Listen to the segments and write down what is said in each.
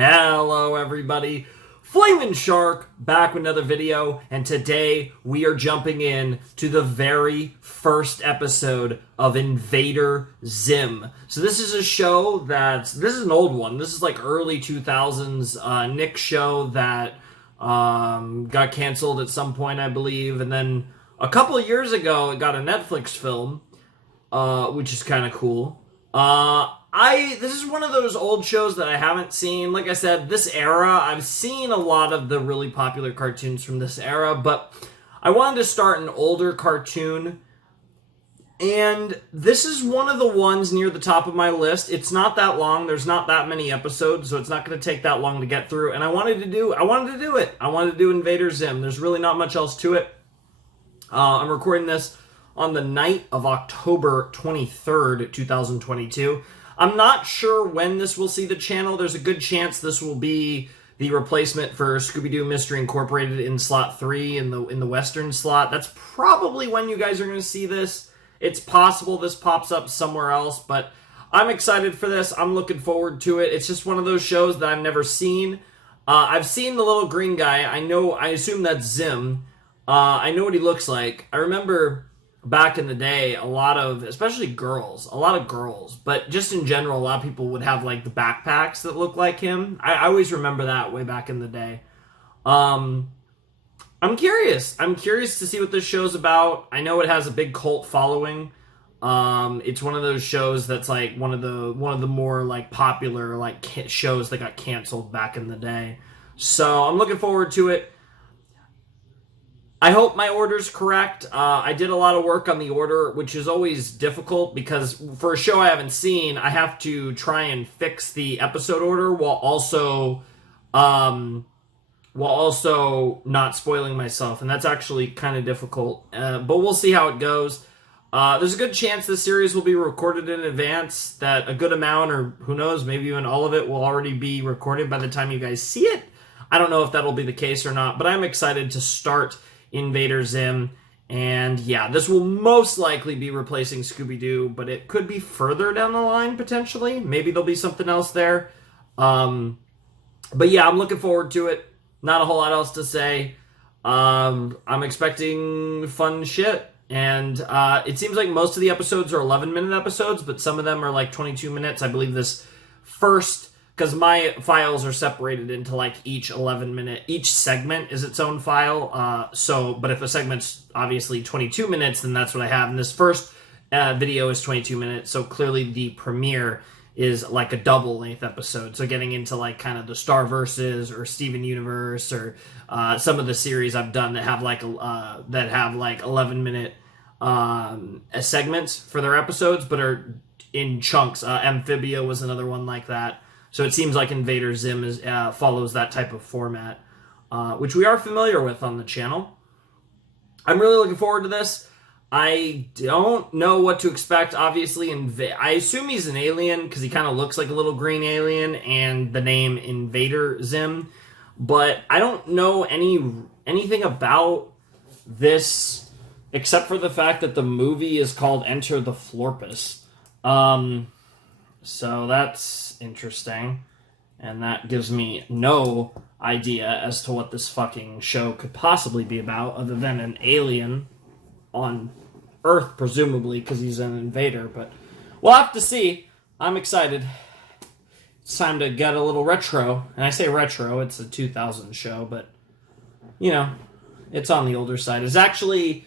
Hello everybody, Flamin' Shark back with another video, and today we are jumping in to the very first episode of Invader Zim. So this is a show this is an old one. This is like early 2000s Nick show that got canceled at some point, I believe, and then a couple of years ago it got a Netflix film, which is kind of cool. This is one of those old shows that I haven't seen. Like I said, this era, I've seen a lot of the really popular cartoons from this era, but I wanted to start an older cartoon, and this is one of the ones near the top of my list. It's not that long. There's not that many episodes, so it's not going to take that long to get through, and I wanted to do it. I wanted to do Invader Zim. There's really not much else to it. I'm recording this on the night of October 23rd, 2022. I'm not sure when this will see the channel. There's a good chance this will be the replacement for Scooby-Doo Mystery Incorporated in slot 3 in the Western slot. That's probably when you guys are going to see this. It's possible this pops up somewhere else, but I'm excited for this. I'm looking forward to it. It's just one of those shows that I've never seen. I've seen the little green guy. I assume that's Zim. I know what he looks like. I remember back in the day, a lot of girls, but just in general, a lot of people would have like the backpacks that look like him. I always remember that way back in the day. I'm curious to see what this show's about. I know it has a big cult following. It's one of those shows that's like one of the more like popular like shows that got canceled back in the day. So I'm looking forward to it. I hope my order's correct. I did a lot of work on the order, which is always difficult because for a show I haven't seen, I have to try and fix the episode order while also not spoiling myself, and that's actually kind of difficult. But we'll see how it goes. There's a good chance this series will be recorded in advance, that a good amount, or who knows, maybe even all of it will already be recorded by the time you guys see it. I don't know if that'll be the case or not, but I'm excited to start Invader Zim, and yeah, this will most likely be replacing Scooby-Doo, but it could be further down the line, potentially. Maybe there'll be something else there. But yeah, I'm looking forward to it. Not a whole lot else to say. I'm expecting fun shit, and it seems like most of the episodes are 11-minute episodes, but some of them are like 22 minutes. I believe this first, because my files are separated into like each segment is its own file. But if a segment's obviously 22 minutes, then that's what I have. And this first video is 22 minutes, so clearly the premiere is like a double length episode. So getting into like kind of the Starverses or Steven Universe or some of the series I've done that have like 11-minute segments for their episodes, but are in chunks. Amphibia was another one like that. So it seems like Invader Zim follows that type of format, which we are familiar with on the channel. I'm really looking forward to this. I don't know what to expect, obviously. I assume he's an alien because he kind of looks like a little green alien, and the name Invader Zim. But I don't know anything about this except for the fact that the movie is called Enter the Florpus. So that's interesting, and that gives me no idea as to what this fucking show could possibly be about, other than an alien on Earth, presumably, because he's an invader, but we'll have to see. I'm excited. It's time to get a little retro, and I say retro, it's a 2000 show, but, you know, it's on the older side. It's actually...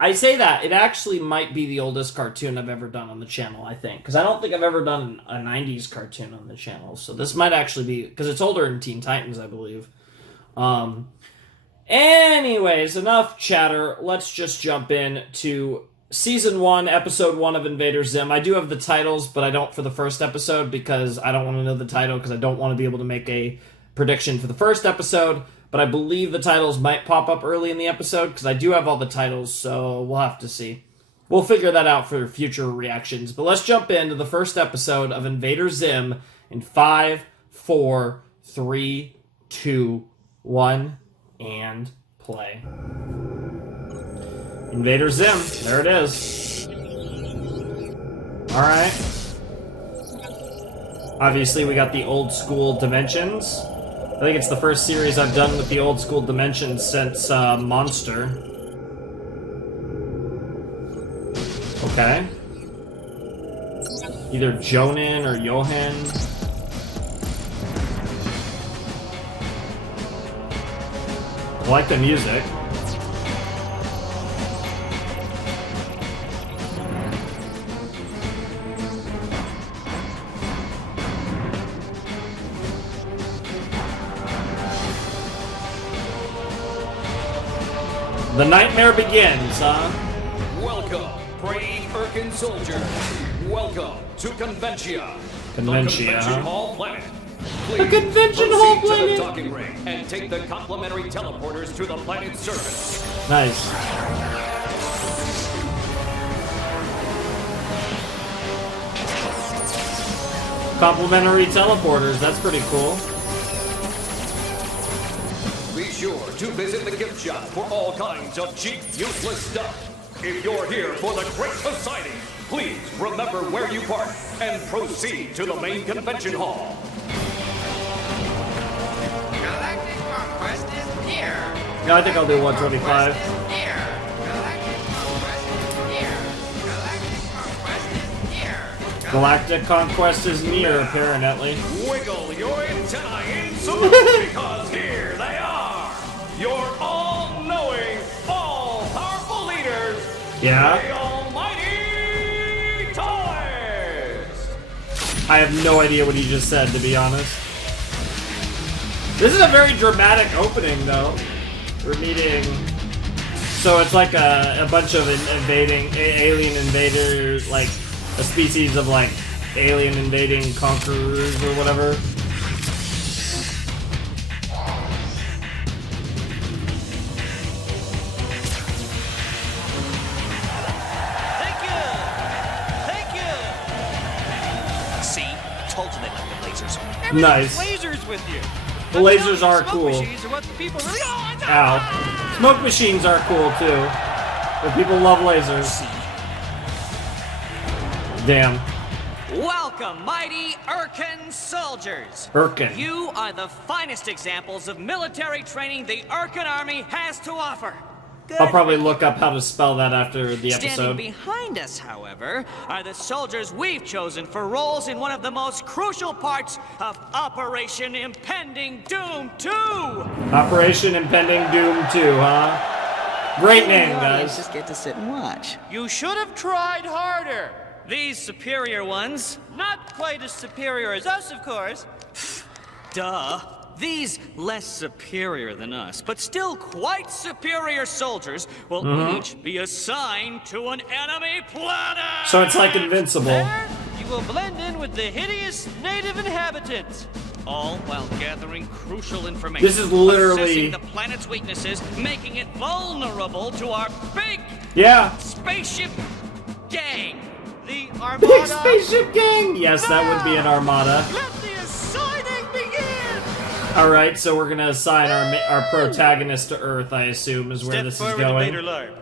I say that, it actually might be the oldest cartoon I've ever done on the channel, I think. Because I don't think I've ever done a 90s cartoon on the channel. So this might actually be... Because it's older than Teen Titans, I believe. Anyways, enough chatter. Let's just jump in to Season 1, Episode 1 of Invader Zim. I do have the titles, but I don't for the first episode because I don't want to know the title because I don't want to be able to make a prediction for the first episode. But I believe the titles might pop up early in the episode, because I do have all the titles, so we'll have to see. We'll figure that out for future reactions. But let's jump into the first episode of Invader Zim in 5, 4, 3, 2, 1, and play. Invader Zim, there it is. Alright. Obviously, we got the old school dimensions. I think it's the first series I've done with the old school dimensions since Monster. Okay. Either Jonan or Johan. I like the music. The nightmare begins, huh? Welcome, brave Irken soldier. Welcome to Conventia. Conventia, the Convention huh? Hall planet. The Please Convention Hall proceed to planet! the docking ring and take the complimentary teleporters to the planet's surface. Nice. Complimentary teleporters, that's pretty cool. Be sure to visit the gift shop for all kinds of cheap, useless stuff. If you're here for the Great Society, please remember where you park and proceed to the main convention hall. Galactic conquest is near. Yeah, I think I'll do 125. Galactic conquest is near, apparently. Wiggle your antennae in salute because here they are, your all-knowing, all-powerful leaders, Yeah? the Almighty Toys! I have no idea what he just said, to be honest. This is a very dramatic opening, though. We're meeting... So it's like a bunch of alien invaders, like a species of like alien invading conquerors or whatever. Thank you! See? I told you they like the lasers. Nice. Lasers with you. The lasers are Smoke cool. machines are what the people really Ow. Smoke machines are cool too. But people love lasers. Damn. Welcome, mighty Irken soldiers. Irken. You are the finest examples of military training the Irken army has to offer. Good. I'll probably look up how to spell that after the Standing episode. behind us, however, are the soldiers we've chosen for roles in one of the most crucial parts of Operation Impending Doom 2! Operation Impending Doom 2, huh? Great name, guys. Just get to sit and watch. You should have tried harder! These superior ones, not quite as superior as us, of course. Duh. These less superior than us, but still quite superior soldiers will each be assigned to an enemy planet! So it's like Invincible. There, you will blend in with the hideous native inhabitants. All while gathering crucial information. This is literally- assessing the planet's weaknesses, making it vulnerable to our big Yeah. spaceship gang. The Armada. Big spaceship gang! Yes, that would be an armada. Let the assigning begin! Alright, so we're gonna assign our protagonist to Earth, I assume, is where this is going. Larp.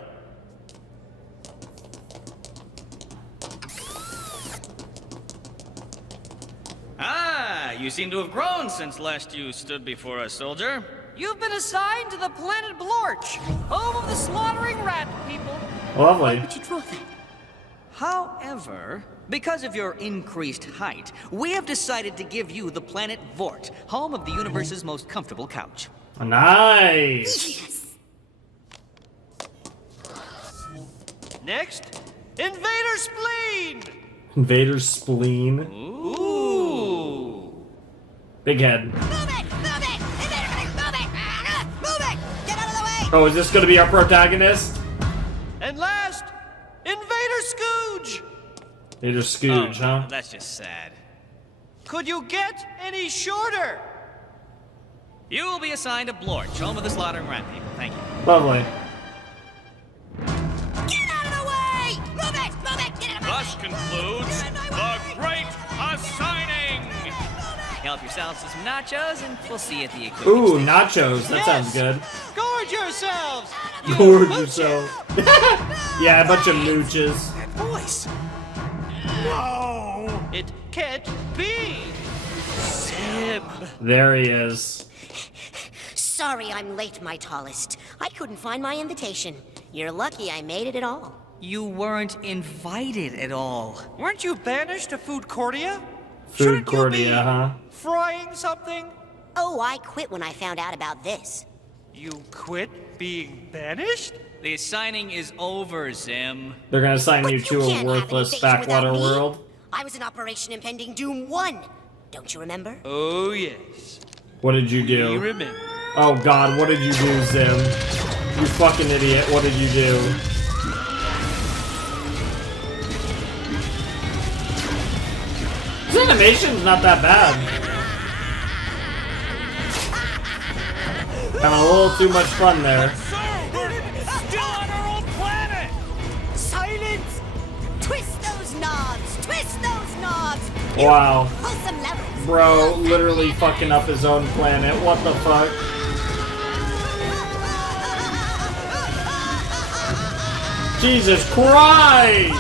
Ah, you seem to have grown since last you stood before us, soldier. You've been assigned to the planet Blorch, home of the slaughtering rat people. Lovely. Would you draw that? However, because of your increased height, we have decided to give you the planet Vort, home of the universe's most comfortable couch. Nice. Next, Invader Spleen! Invader's spleen. Ooh! Big head. Move it! Move it! Invader, move it! Move it! Get out of the way! Oh, is this gonna be our protagonist? And last, Invader Scooge! Invader Scooge, huh? That's just sad. Could you get any shorter? You will be assigned to Blorch, home of the slaughtering rat people. Thank you. Lovely. Get out of the way! Move it! Move it! Get out of my Thus way! concludes Get out of the my way! Great Assigning! Help yourselves to some nachos, and we'll see you at the equipment Ooh, station. nachos. That sounds good. Gorge yourselves! Gorge yourself. Yeah, a bunch of mooches. Voice! No! It can't be! There he is. Sorry I'm late, my tallest. I couldn't find my invitation. You're lucky I made it at all. You weren't invited at all. Weren't you banished to Food Cordia? Food Cordia, huh? Frying something? Oh, I quit when I found out about this. You quit being banished? The assigning is over, Zim. They're gonna assign But you to a can't have an worthless invasion without backwater me. world. I was in Operation Impending Doom 1. Don't you remember? Oh, yes. What did you do? You remember. Oh god, what did you do, Zim? You fucking idiot, what did you do? His animation's not that bad. Having a little too much fun there. Sir, we're still on our own planet! Silence! Twist those knobs! Twist those knobs! Wow. Pull some levers! Bro, literally fucking up his own planet. What the fuck? Jesus Christ!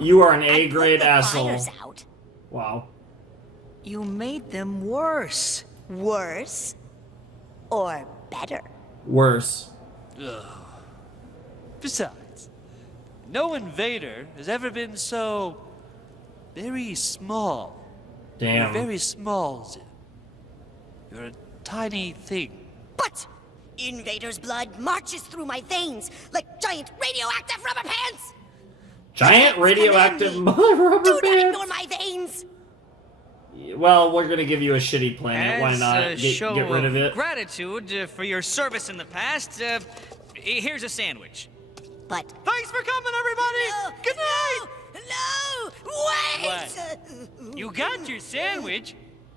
You are an A-grade asshole. Fires out. Wow. You made them worse. Worse or better? Worse. Besides, no invader has ever been so very small. You're Damn. very small, Zim. You're a tiny thing. But Invader's blood marches through my veins like giant radioactive rubber pants! Giant radioactive mother rubber Do not ignore bands? my veins! Well, we're gonna give you a shitty planet. Why As not? a Get show rid of it. gratitude for your service in the past, here's a sandwich. But Thanks for coming, everybody! no, Good night! no, wait! You got your sandwich.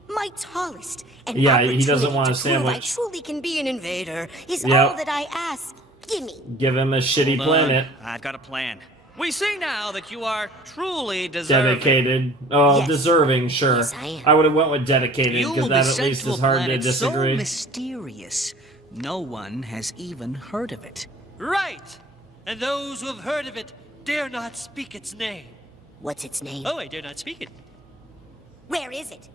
My tallest and Yeah, he doesn't opportunity want a to prove I sandwich. truly can be an invader is Yep. all that I ask. Gimme. Give him a shitty Hold on. planet. I've got a plan. We see now that you are truly deserving. Dedicated. Oh, Yes. deserving, sure. Yes, I am. I would have went with dedicated, You because will be that at sent least to a is hard to planet disagree. so mysterious, no one has even heard of it. Right. And those who have heard of it dare not speak its name. What's its name? Oh, I dare not speak it. Where is it?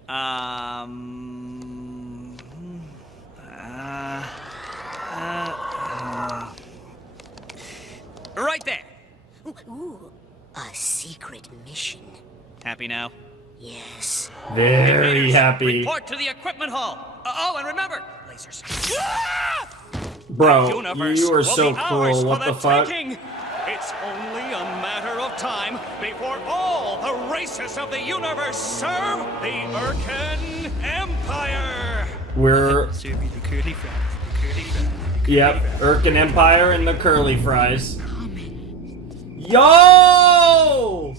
Right there. Ooh, a secret mission. Happy now? Yes. Very Invaders, happy. Report to the equipment hall. Oh, and remember, lasers. Bro, Universe you are will so be ours cruel. for What the fuck? taking. It's only a matter of time before all the races of the universe serve the Urkan Empire. We're... Serve you the curly fries. The curly fries. Yep, Urkin Empire and the curly fries. Yo!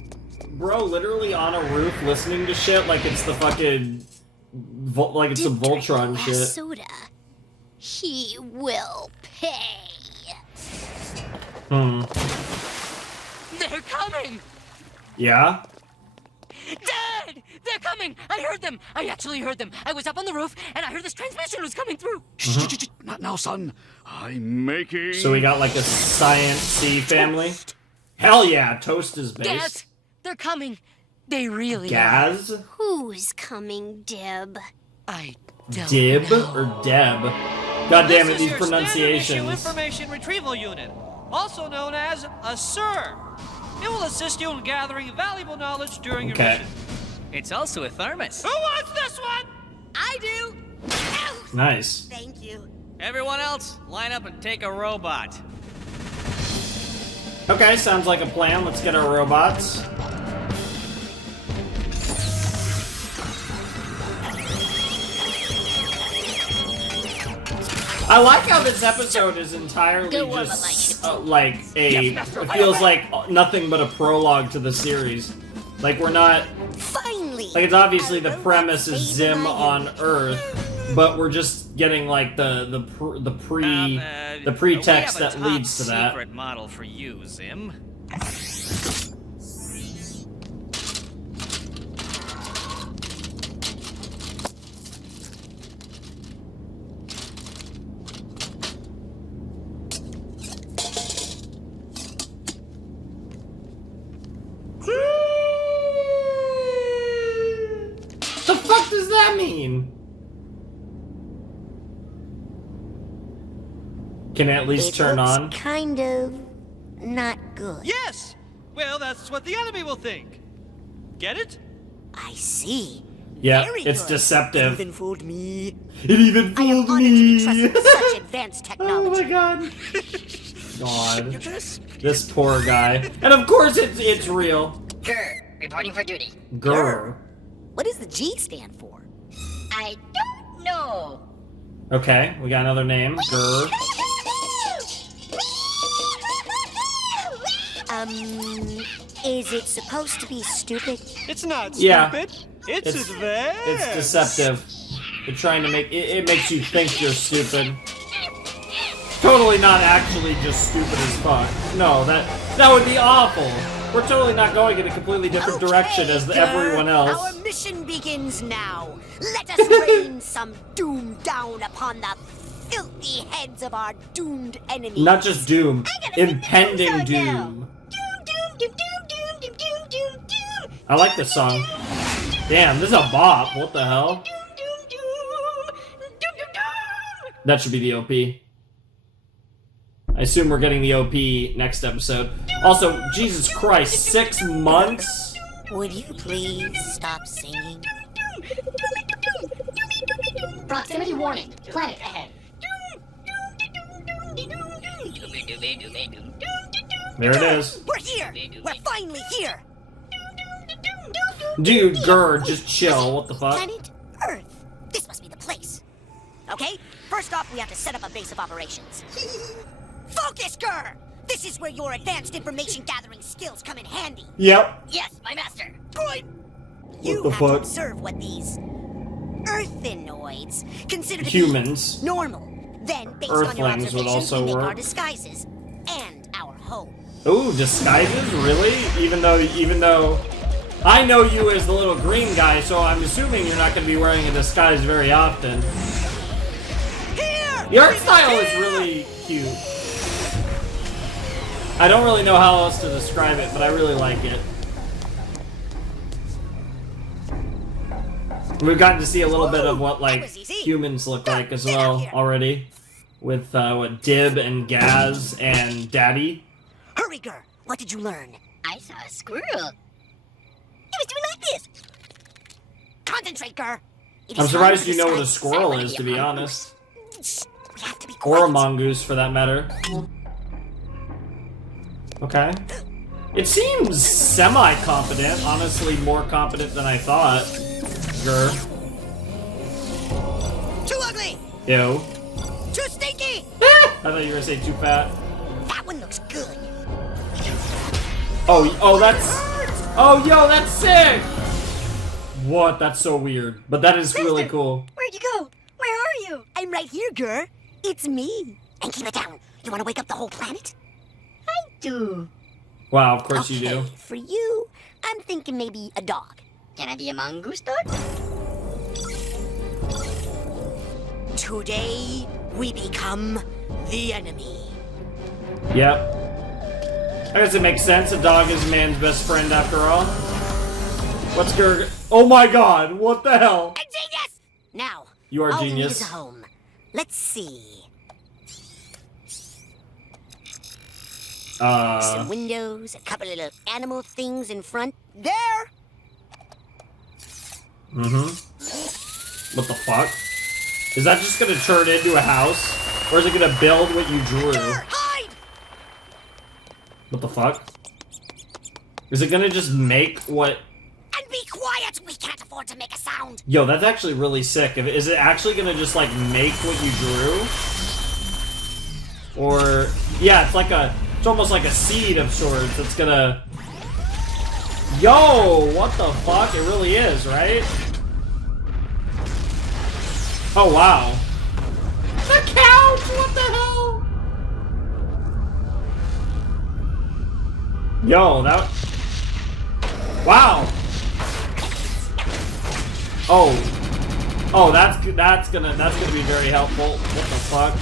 Bro, literally on a roof listening to shit like it's the fucking... like it's some Dip Voltron glass shit. soda. He will pay. They're coming! Yeah? Dad! They're coming! I heard them! I actually heard them. I was up on the roof and I heard this transmission was coming through. Not now, son. I'm making. So we got like a Science-C family? Hell yeah, Toast is based. Gaz! They're coming. They really are. Gaz? Who's coming, Dib? I don't Dib know. or Deb? God damn it, This is these your standard issue pronunciations. information retrieval unit, also known as a SIR. It will assist you in gathering valuable knowledge during your Okay. mission. It's also a thermos. Who wants this one? I do. Ow! Nice. Thank you. Everyone else, line up and take a robot. Okay, sounds like a plan. Let's get our robots. I like how this episode is entirely Go on, just like a. It feels like nothing but a prologue to the series. Like we're not. Finally. Like it's obviously a the robot premise is saving Zim my on youth. Earth, but we're just getting like the pretext we have a that leads to top that. secret model for you, Zim. The fuck fuck does that mean? Can it at least turn looks on? kind of not good. Yes! Well, that's what the enemy will think. Get it? I see. Yeah, Very it's good. deceptive. Even fooled me. It even I am fooled honored to be me. trusted with such advanced Oh technology. my god. God. This poor guy. And of course it's real. Grr, reporting for duty. Grr. What does the G stand for? I don't know. Okay, we got another name. Grr. Is it supposed to be stupid? It's not Yeah. stupid. It's advanced. It's deceptive. They're trying to make it makes you think you're stupid. Totally not actually just stupid as fuck. No, that would be awful. We're totally not going in a completely different direction as Okay, everyone else. Our mission begins now. Let us rain some doom down upon the filthy heads of our doomed enemies. Not just doom, impending Doom, doom. doom, doom, doom, doom, doom, doom, doom. I like this song. Damn, this is a bop. What the hell? Doom, doom, doom, doom, doom, doom. That should be the OP. I assume we're getting the OP next episode. Also, Jesus Christ, 6 months? Would you please stop singing? Proximity warning. Planet ahead. There it is. We're here! We're finally here! Dude, grr, just chill. What the fuck? Planet Earth. This must be the place. Okay, first off, we have to set up a base of operations. Focus, Gurr! This is where your advanced information gathering skills come in handy. Yep. Yes, my master. Good. You the have fuck? to observe what these Earthinoids consider to Humans. be normal. Then, based on your Earthlings would observations, also we make our work. disguises and our home. Ooh, disguises? Really? Even though I know you as the little green guy, so I'm assuming you're not going to be wearing a disguise very often. Here! The art style is really cute. I don't really know how else to describe it, but I really like it. We've gotten to see a little bit of what, like, was easy. humans look like as Get out well here. already. With, what, Dib and Gaz and Daddy. Hurry, Gurr! What did you learn? I saw a squirrel. He was doing like this. Concentrate, Gurr! It I'm is surprised time you for know what a disguise. squirrel is, to be honest. We have to be Or a quiet. mongoose, for that matter. Okay. It seems semi-competent. Honestly, more competent than I thought. Grr. Too ugly! Ew. Too stinky! I thought you were gonna say too fat. That one looks good. Oh, that's... Oh, yo, that's sick! What? That's so weird. But that is really cool. Where'd you go? Where are you? I'm right here, Gurr. It's me. And keep it down. You want to wake up the whole planet? I do. Wow, of course you do. For you, I'm thinking maybe a dog. Can I be a mongoose dog? Today, we become the enemy. Yep. I guess it makes sense. A dog is man's best friend after all. What's Gurg? Oh my god, what the hell? A genius! Now, You are all we need genius. is a home. Let's see. Some windows, a couple of little animal things in front. There! What the fuck? Is that just gonna turn into a house? Or is it gonna build what you drew? Gurr, hide! What the fuck? Is it gonna just make what... And be quiet! We can't afford to make a sound! Yo, that's actually really sick. Is it actually gonna just, like, make what you drew? Or... Yeah, it's like a... It's almost like a seed of sorts. It's gonna... Yo! What the fuck? It really is, right? Oh, wow. The couch! What the hell? Yo, that... Wow! Oh, that's gonna be very helpful. What the fuck?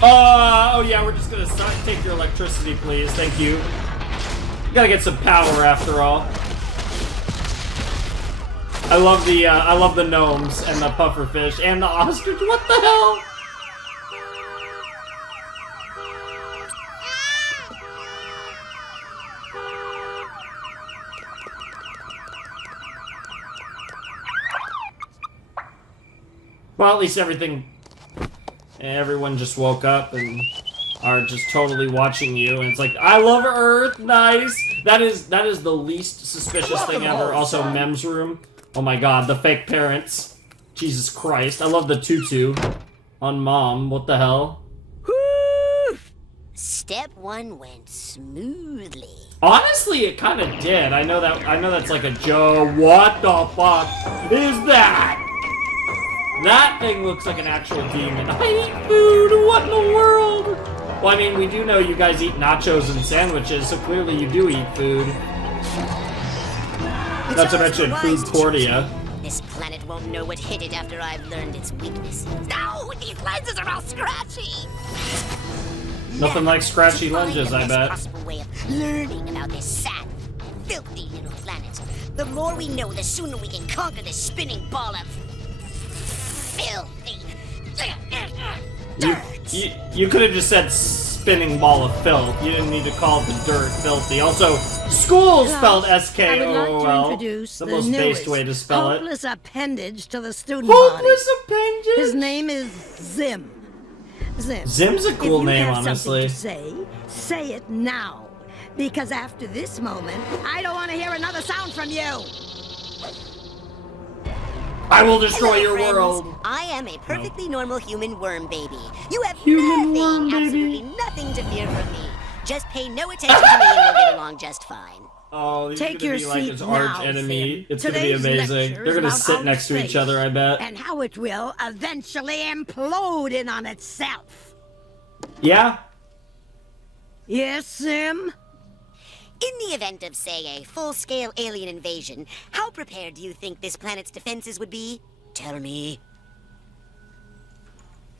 Oh yeah, we're just gonna take your electricity, please. Thank you. You gotta get some power after all. I love the gnomes and the pufferfish and the ostrich. What the hell? Well, at least everyone just woke up and are just totally watching you, and it's like, I love Earth, nice. That is the least suspicious thing ever. Also, Mem's room. Oh my god, the fake parents. Jesus Christ, I love the tutu on Mom. What the hell? Woo! Step 1 went smoothly. Honestly, it kind of did. I know that's like a joke. What the fuck is that? That thing looks like an actual demon. I eat food! What in the world? Well, I mean, we do know you guys eat nachos and sandwiches, so clearly you do eat food. Not to mention food cordia. This planet won't know what hit it after I've learned its weaknesses. No! These lenses are all scratchy! Nothing like scratchy lenses, I bet. Possible way of learning about this sad, filthy little planet. The more we know, the sooner we can conquer this spinning ball of filthy dirt. You could have just said spinning ball of filth. You didn't need to call the dirt filthy. Also, school spelled S-K-O-O-L. The most based way to spell it. Hopeless appendage to the student body. Hopeless appendage? His name is Zim. Zim's a cool name, honestly. If you have something to say it now. Because after this moment, I don't want to hear another sound from you. I will destroy Hello, your friends. world. I am a perfectly normal human worm baby. You have absolutely nothing to fear from me. Just pay no attention to me and we'll get along just fine. Oh, these Take are gonna your be like seat his arch now, enemy. Sim. It's gonna be Today's amazing. lecture They're gonna is sit about next to outer each other, I bet. And how it will eventually implode in on itself. Yeah? Yes, Sim? In the event of, say, a full-scale alien invasion, how prepared do you think this planet's defenses would be? Tell me.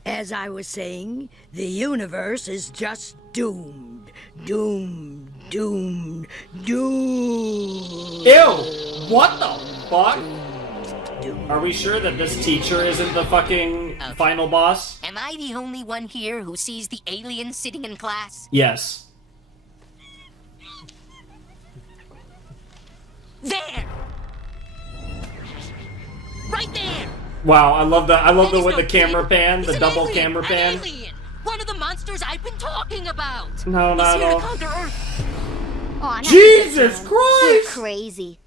As I was saying, the universe is just doomed. Doomed, doomed, doomed. Ew! What the fuck? Are we sure that this teacher isn't the fucking final boss? Am I the only one here who sees the alien sitting in class? Yes. There! Right there! Wow, I love the with no the camera kid. pan, He's the an double alien, camera an pan. alien. One of the monsters I've been talking about. No, not He's at here all. to conquer Earth. Aw, not Jesus Zim. Christ! You're crazy.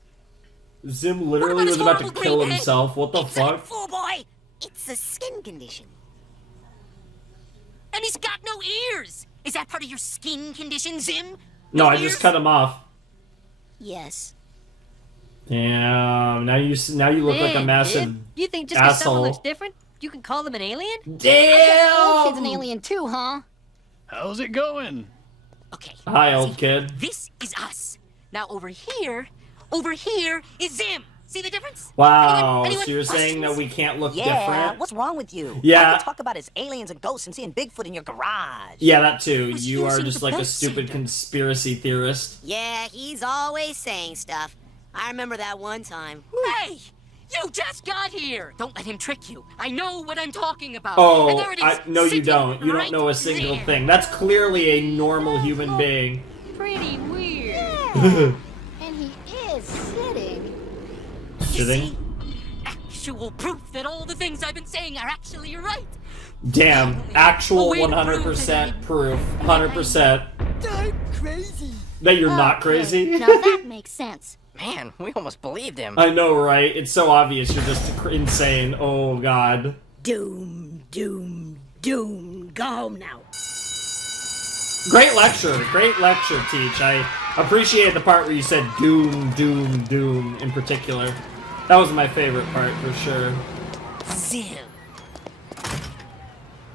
Zim literally What about was his about to horrible kill green head? himself. What the It's fuck? a fool boy. It's a skin condition. And he's got no ears. Is that part of your skin condition, Zim? No, I ears? just cut him off. Yes. Damn. Now you look like a Man, massive dude, you think just because someone asshole. looks different, you can call them an alien? Old kid's an Damn. alien too, huh? How's it going? Okay. Hi, old see, kid. This is us. Now over here is Zim. See the difference? Wow. Anyone So you're saying that we can't look different? What's wrong with you? Yeah. All you talk about is aliens and ghosts and seeing Bigfoot in your garage. Yeah, that too. Was You are using just the like a belt stupid sander. conspiracy theorist. Yeah, he's always saying stuff. I remember that one time. Hey! You just got here! Don't let him trick you. I know what I'm talking about. Oh, And there it is, no, you sitting don't. You right don't know a single there. thing. That's clearly a normal human being. Pretty weird. And he is sitting. Sitting? Actual proof that all the things I've been saying are actually right. Damn. Actual Way to prove 100% proof. 100%. I'm crazy. That you're not Okay, crazy? Now that makes sense. Man, we almost believed him. I know, right? It's so obvious you're just insane. Oh, God. Doom, doom, doom. Go home now. Great lecture, Teach. I appreciate the part where you said doom, doom, doom in particular. That was my favorite part for sure. Zim.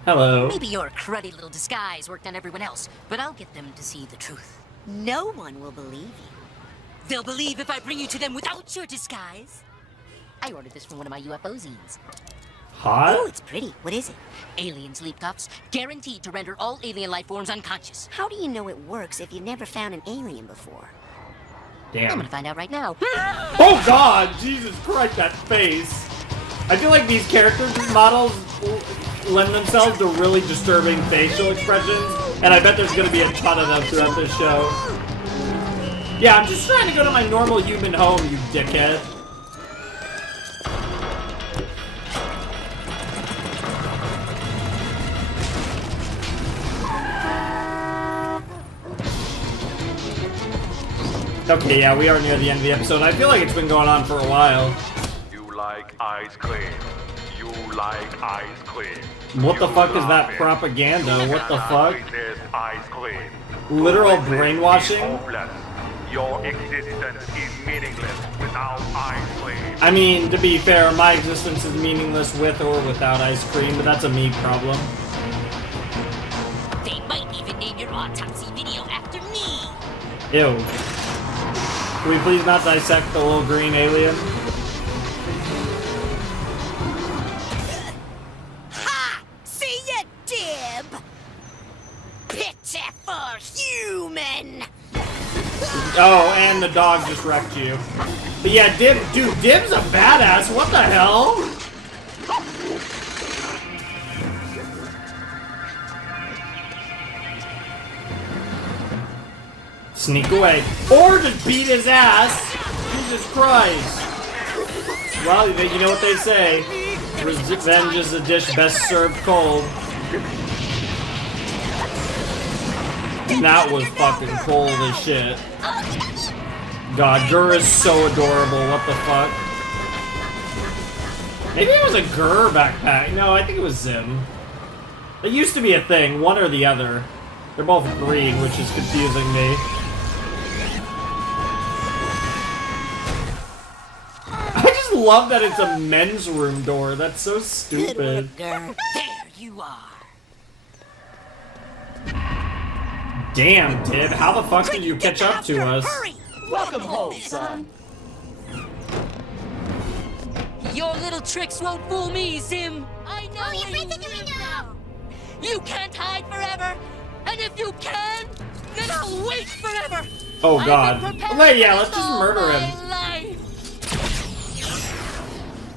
Hello. Maybe your cruddy little disguise worked on everyone else, but I'll get them to see the truth. No one will believe you. They'll believe if I bring you to them without your disguise. I ordered this from one of my UFO zines. Oh, Hot? it's pretty. What is it? Alien sleep cuffs, guaranteed to render all alien life forms unconscious. How do you know it works if you've never found an alien before? Damn. I'm gonna find out right now. Oh god! Jesus Christ, that face! I feel like these character models lend themselves to really disturbing facial expressions, and I bet there's gonna be a ton of them throughout this show. Yeah, I'm just trying to go to my normal human home, you dickhead. Okay, yeah, we are near the end of the episode. I feel like it's been going on for a while. You like ice cream. You like ice cream. What the fuck is that propaganda? What the fuck? Ice cream. Literal brainwashing? Your existence is meaningless without ice cream. I mean, to be fair, my existence is meaningless with or without ice cream, but that's a me problem. They might even name your autopsy video after me. Ew. Can we please not dissect the little green alien? Ha! See ya, Dib! Pitiful human! Oh, and the dog just wrecked you. But yeah, Dib's a badass. What the hell? Sneak away. Or just beat his ass. Jesus Christ. Well, you know what they say. Revenge is a dish best served cold. That was fucking cold as shit. God, Gur is so adorable. What the fuck? Maybe it was a Gur backpack. No, I think it was Zim. It used to be a thing, one or the other. They're both green, which is confusing me. I just love that it's a men's room door. That's so stupid. There you are. Damn, Dib, how the fuck did you catch up to us? Welcome home, son. Your little tricks won't fool me, Zim. I know Oh, you're where you breaking the live window. now. You can't hide forever. And if you can, then I'll wait forever. Oh I've god. been preparing Well, yeah, for let's this just all murder my him. life.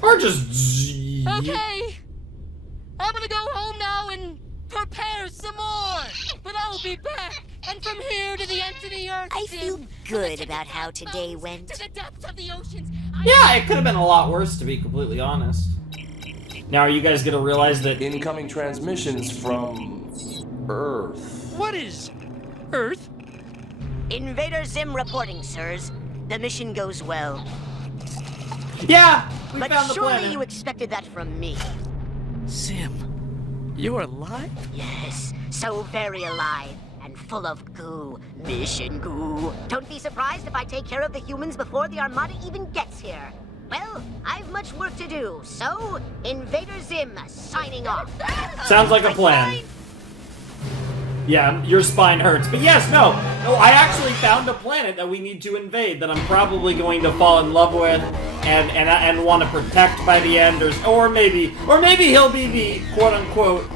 Or just... Okay. I'm gonna go home now and prepare some more. But I'll be back. And from here to the ends of the earth, I feel Zim, good from the about how tippity today top went. To the depths of the oceans. Yeah, it could have been a lot worse, to be completely honest. Now, are you guys gonna realize that... Incoming transmissions from Earth. What is Earth? Invader Zim reporting, sirs. The mission goes well. Yeah! We But found the surely planet. you expected that from me. Zim, you're alive? Yes, so very alive and full of goo. Mission goo. Don't be surprised if I take care of the humans before the Armada even gets here. Well, I've much work to do, so Invader Zim signing off. Sounds like a plan. Yeah, your spine hurts. But yes, no, I actually found a planet that we need to invade that I'm probably going to fall in love with and want to protect by the end, or maybe he'll be the quote-unquote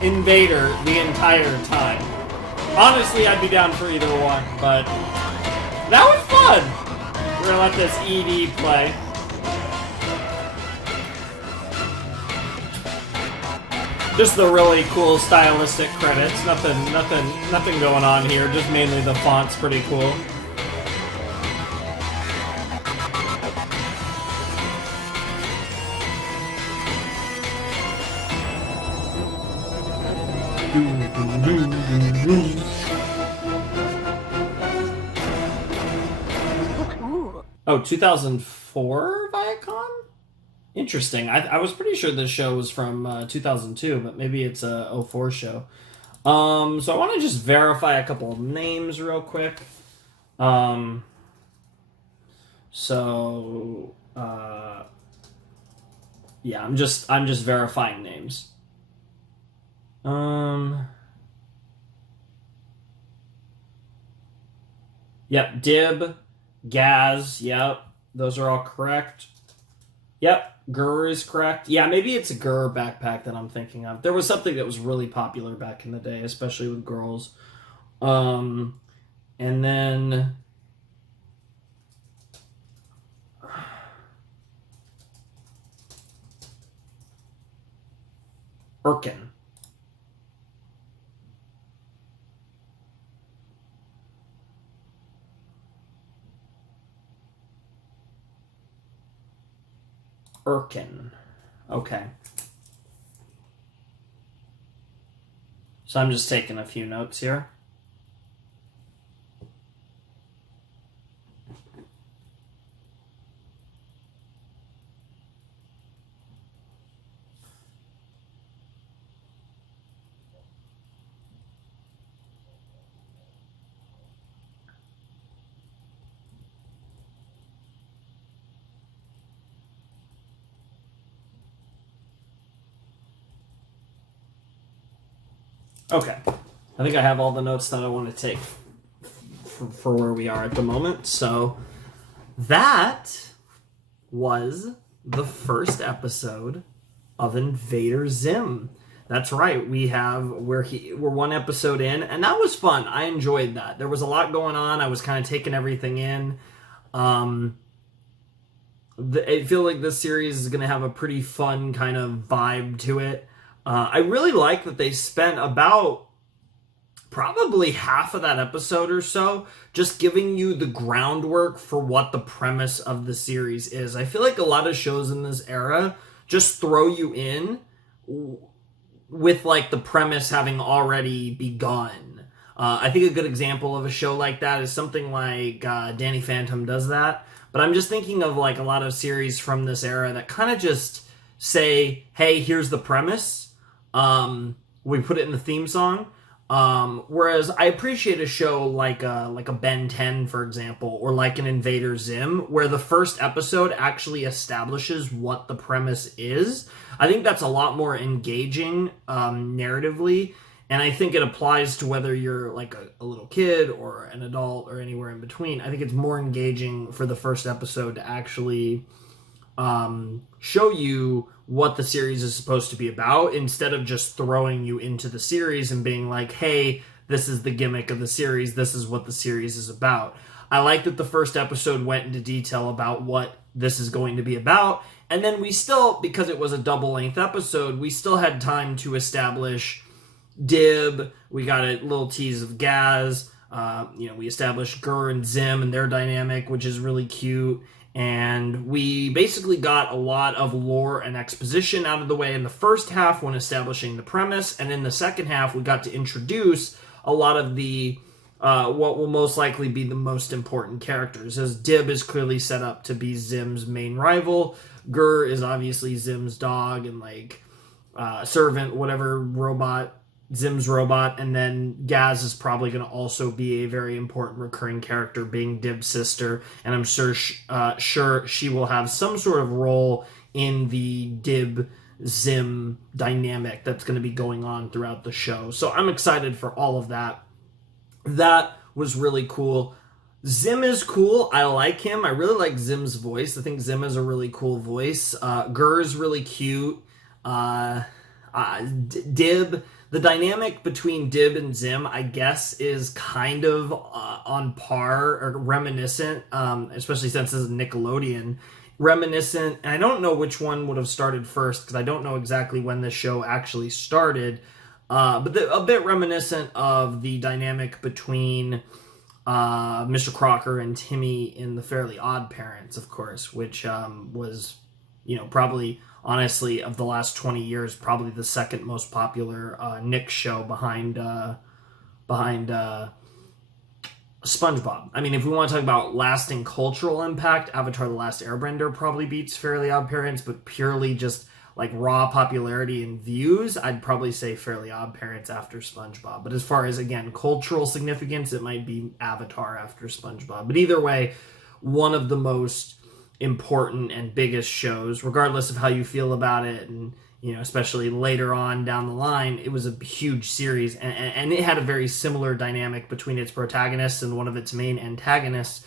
invader the entire time. Honestly, I'd be down for either one, but that was fun. We're gonna let this ED play. Just the really cool stylistic credits. Nothing going on here. Just mainly the font's pretty cool. Oh, 2004 Viacom? Interesting. I was pretty sure this show was from 2002, but maybe it's a 04 show. So I want to just verify a couple of names real quick. Yeah, I'm just verifying names. Yep, Dib, Gaz, yep, those are all correct. Yep, Gur is correct. Yeah, maybe it's a Gur backpack that I'm thinking of. There was something that was really popular back in the day, especially with girls. And then Irken. Irken. Okay. So I'm just taking a few notes here. Okay. I think I have all the notes that I want to take for where we are at the moment. So that was the first episode of Invader Zim. That's right. We're one episode in, and that was fun. I enjoyed that. There was a lot going on. I was kind of taking everything in. I feel like this series is going to have a pretty fun kind of vibe to it. I really like that they spent about probably half of that episode or so just giving you the groundwork for what the premise of the series is. I feel like a lot of shows in this era just throw you in with like the premise having already begun. I think a good example of a show like that is something like Danny Phantom does that. But I'm just thinking of like a lot of series from this era that kind of just say, hey, here's the premise. We put it in the theme song. Whereas I appreciate a show like a Ben 10, for example, or like an Invader Zim, where the first episode actually establishes what the premise is. I think that's a lot more engaging narratively, and I think it applies to whether you're like a little kid or an adult or anywhere in between. I think it's more engaging for the first episode to actually show you what the series is supposed to be about, instead of just throwing you into the series and being like, hey, this is the gimmick of the series, this is what the series is about. I like that the first episode went into detail about what this is going to be about, and then we still, because it was a double-length episode, we still had time to establish Dib, we got a little tease of Gaz, we established Gur and Zim and their dynamic, which is really cute. And we basically got a lot of lore and exposition out of the way in the first half when establishing the premise. And in the second half, we got to introduce a lot of the, what will most likely be the most important characters. As Dib is clearly set up to be Zim's main rival. Gur is obviously Zim's dog and like servant, whatever robot, Zim's robot, and then Gaz is probably going to also be a very important recurring character, being Dib's sister, and I'm sure she will have some sort of role in the Dib-Zim dynamic that's going to be going on throughout the show. So I'm excited for all of that. That was really cool. Zim is cool. I like him. I really like Zim's voice. I think Zim has a really cool voice. Gur is really cute. Dib... The dynamic between Dib and Zim, I guess, is kind of on par or reminiscent, especially since this is Nickelodeon, reminiscent, and I don't know which one would have started first, because I don't know exactly when this show actually started, but a bit reminiscent of the dynamic between Mr. Crocker and Timmy in The Fairly Odd Parents, of course, which was, probably... honestly, of the last 20 years, probably the second most popular Nick show behind SpongeBob. I mean, if we want to talk about lasting cultural impact, Avatar: The Last Airbender probably beats Fairly Odd Parents, but purely just like raw popularity and views, I'd probably say Fairly Odd Parents after SpongeBob. But as far as, again, cultural significance, it might be Avatar after SpongeBob. But either way, one of the most important and biggest shows, regardless of how you feel about it, and especially later on down the line, it was a huge series, and it had a very similar dynamic between its protagonists and one of its main antagonists.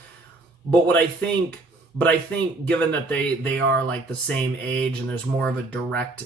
But what I think But I think given that they are like the same age and there's more of a direct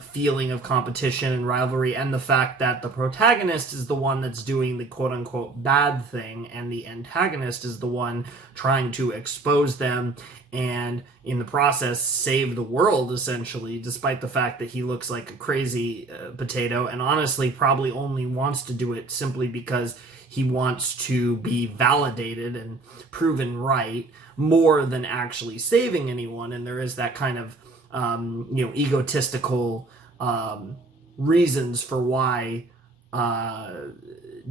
feeling of competition and rivalry, and the fact that the protagonist is the one that's doing the quote-unquote bad thing and the antagonist is the one trying to expose them and in the process save the world, essentially, despite the fact that he looks like a crazy potato and honestly probably only wants to do it simply because he wants to be validated and proven right more than actually saving anyone. And there is that kind of, egotistical reasons for why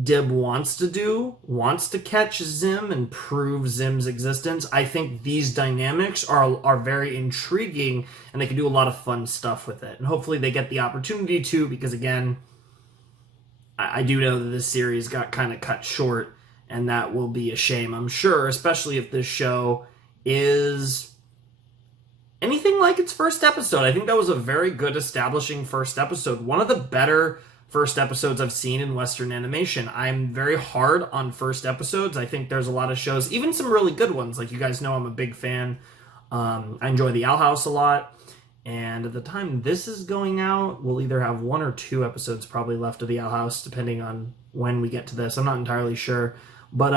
Dib wants to catch Zim and prove Zim's existence. I think these dynamics are very intriguing and they can do a lot of fun stuff with it. And hopefully they get the opportunity to, because again, I do know that this series got kind of cut short, and that will be a shame, I'm sure, especially if this show is anything like its first episode. I think that was a very good establishing first episode. One of the better first episodes I've seen in Western animation. I'm very hard on first episodes. I think there's a lot of shows, even some really good ones. Like you guys know, I'm a big fan. I enjoy The Owl House a lot. And at the time this is going out, we'll either have 1 or 2 episodes probably left of The Owl House, depending on when we get to this. I'm not entirely sure. But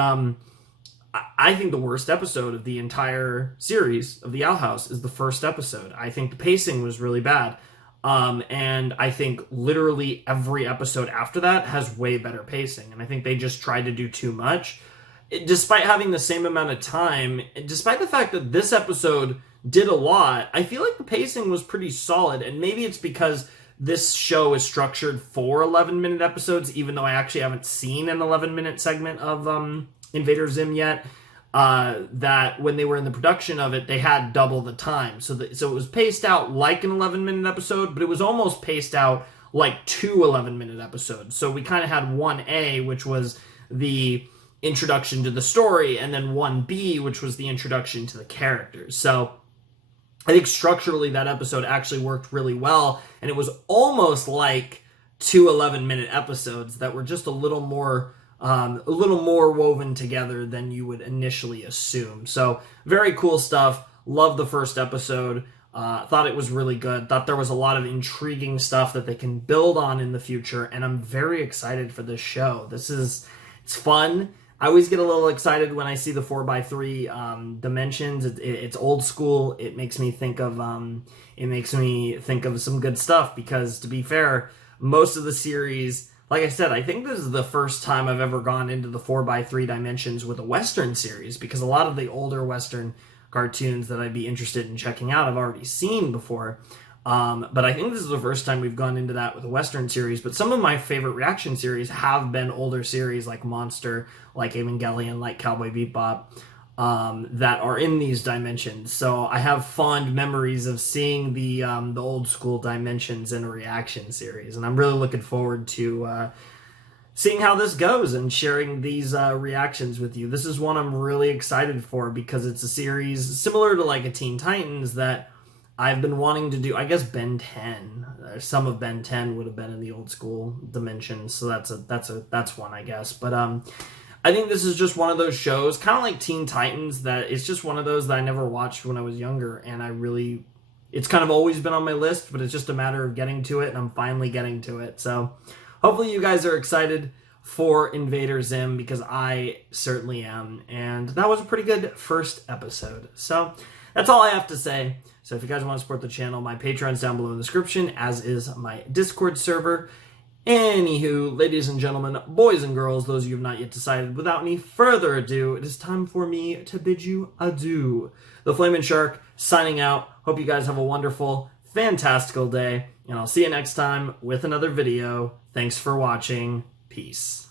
I think the worst episode of the entire series of The Owl House is the first episode. I think the pacing was really bad. And I think literally every episode after that has way better pacing. And I think they just tried to do too much. Despite having the same amount of time, despite the fact that this episode did a lot, I feel like the pacing was pretty solid, and maybe it's because this show is structured for 11-minute episodes, even though I actually haven't seen an 11-minute segment of Invader Zim yet, that when they were in the production of it, they had double the time. So it was paced out like an 11-minute episode, but it was almost paced out like 2 11-minute episodes. So we kind of had 1A, which was the introduction to the story, and then 1B, which was the introduction to the characters. So I think structurally that episode actually worked really well, and it was almost like 2 11-minute episodes that were just a little more woven together than you would initially assume. So very cool stuff. Love the first episode. Thought it was really good. Thought there was a lot of intriguing stuff that they can build on in the future, and I'm very excited for this show. It's fun. I always get a little excited when I see the 4x3 dimensions. It's old school. It makes me think of some good stuff, because to be fair, most of the series, like I said, I think this is the first time I've ever gone into the 4x3 dimensions with a Western series, because a lot of the older Western cartoons that I'd be interested in checking out I've already seen before. But I think this is the first time we've gone into that with a Western series. But some of my favorite reaction series have been older series like Monster, like Evangelion, like Cowboy Bebop, that are in these dimensions. So I have fond memories of seeing the old school dimensions in a reaction series. And I'm really looking forward to seeing how this goes and sharing these reactions with you. This is one I'm really excited for, because it's a series similar to like a Teen Titans that I've been wanting to do. I guess Ben 10, some of Ben 10 would have been in the old school dimensions, so that's one, I guess. But I think this is just one of those shows, kind of like Teen Titans, that it's just one of those that I never watched when I was younger, and it's kind of always been on my list, but it's just a matter of getting to it, and I'm finally getting to it. So hopefully you guys are excited for Invader Zim, because I certainly am, and that was a pretty good first episode. So that's all I have to say. So if you guys want to support the channel, my Patreon's down below in the description, as is my Discord server. Anywho, ladies and gentlemen, boys and girls, those of you who have not yet decided, without any further ado, it is time for me to bid you adieu. The Flamin' Shark, signing out. Hope you guys have a wonderful, fantastical day, and I'll see you next time with another video. Thanks for watching. Peace.